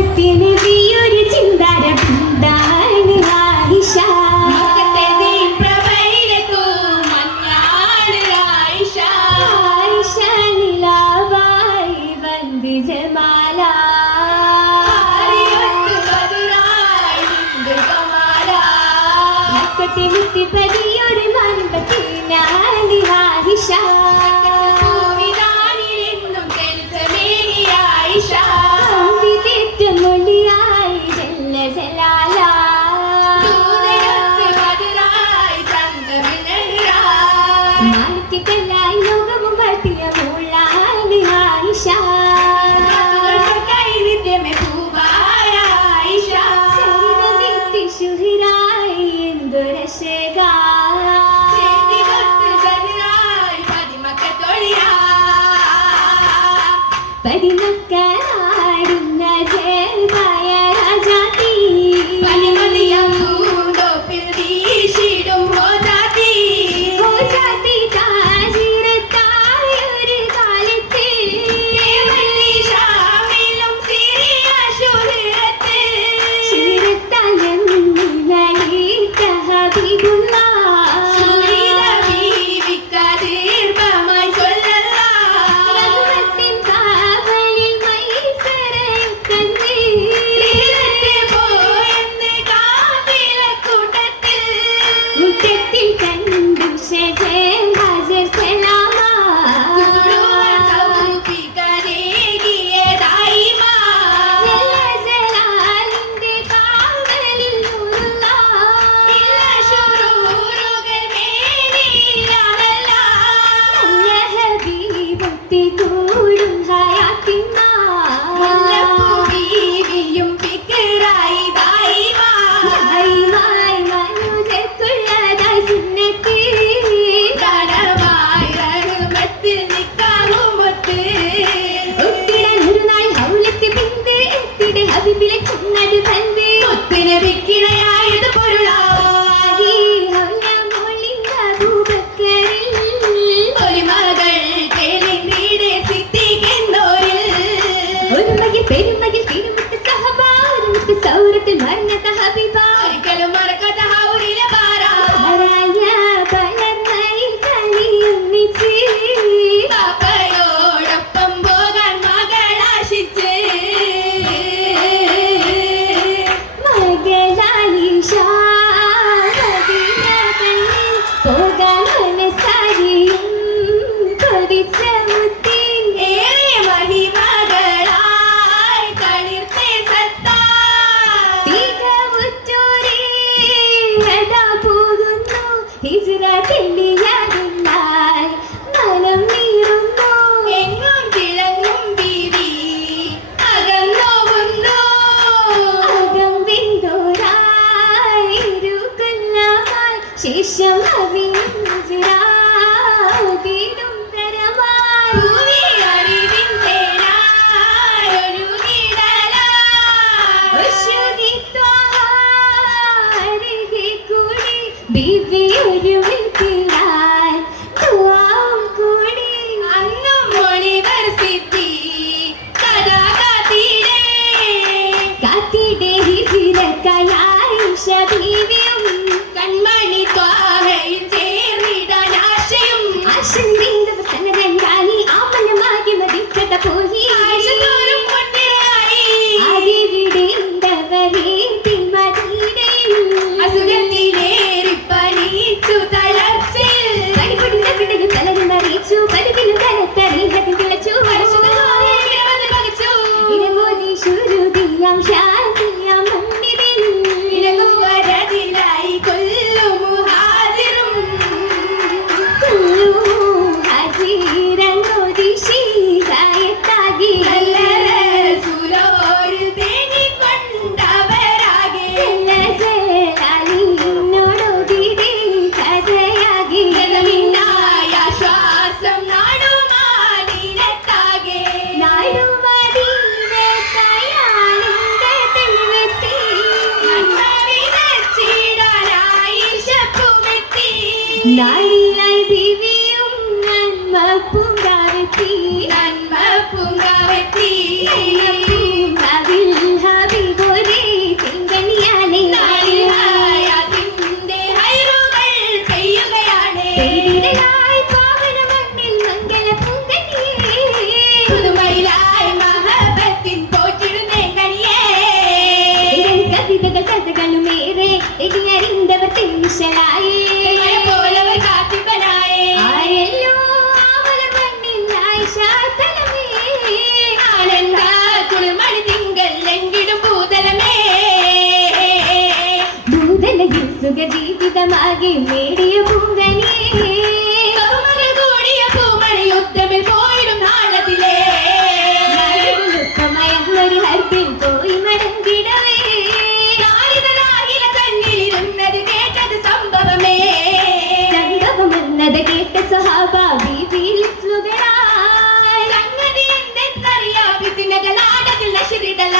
ലോകത്തിന് തീയൊരു ചിന്താര പിന്താണ് ആയിഷ. ആയിഷ നിലാവായി വന്ദി ജമാല. മുത്തി പ്രതിയൊരു മന്ദത്തിനാലി ആയിഷ. പതിനക്കാടുന്ന ചേർമായ രാജാതി. 提起了病历呀 সংসার കവിതകൾ കഥകളുമേറെ ഇടിയറിന്തവർ തെന്നിശലായി. പോലവർ നേടിയ പൂങ്കനേ ಹಬ್ಬ ಬೀಬಿಲಿಸ್ಲುಗಳ ರಂಗನೆಂದೆಂದರಿಯ ಬಿಸಿನಗಳ ಆಡದಿಲ್ಲ ಶಿರಿದಲ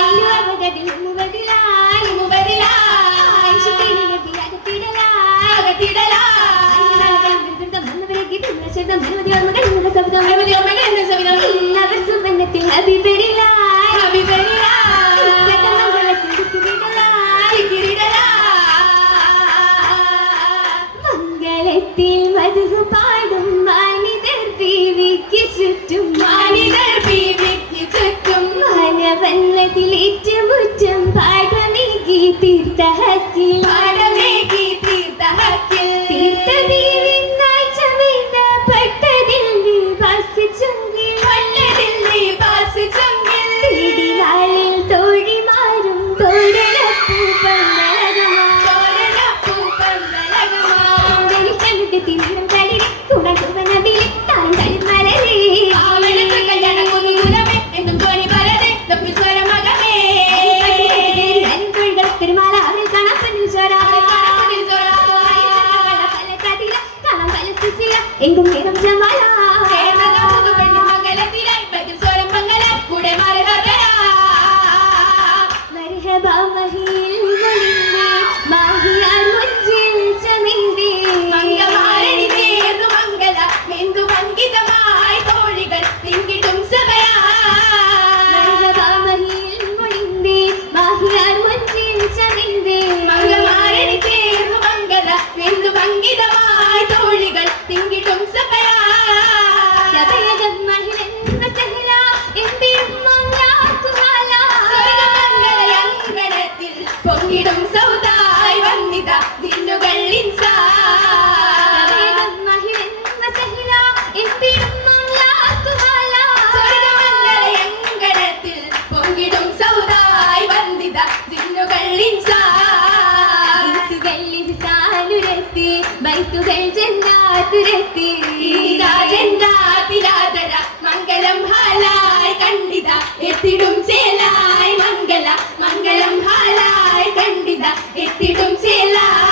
ಇಲ್ಲುವಗದಿಲ್ಲ ಮುಗದಿಲ ಮುಗದಿಲ ಶುಟಿನ ಬಿಯಾಗತಿಡಲ ಆಗತಿಡಲ ಮನವರಿಗೆ ತುಂಬ ಶಬ್ದ ಮನವರಿಗೆ Hasta mañana. മധുരത്തി രാജന്താ തിരാതര മംഗളം ഹാലായി കണ്ടിത. എത്തിടും ചേലായി മംഗല മംഗലം ഹാലായി കണ്ടിത. എത്തിടും ചേലായി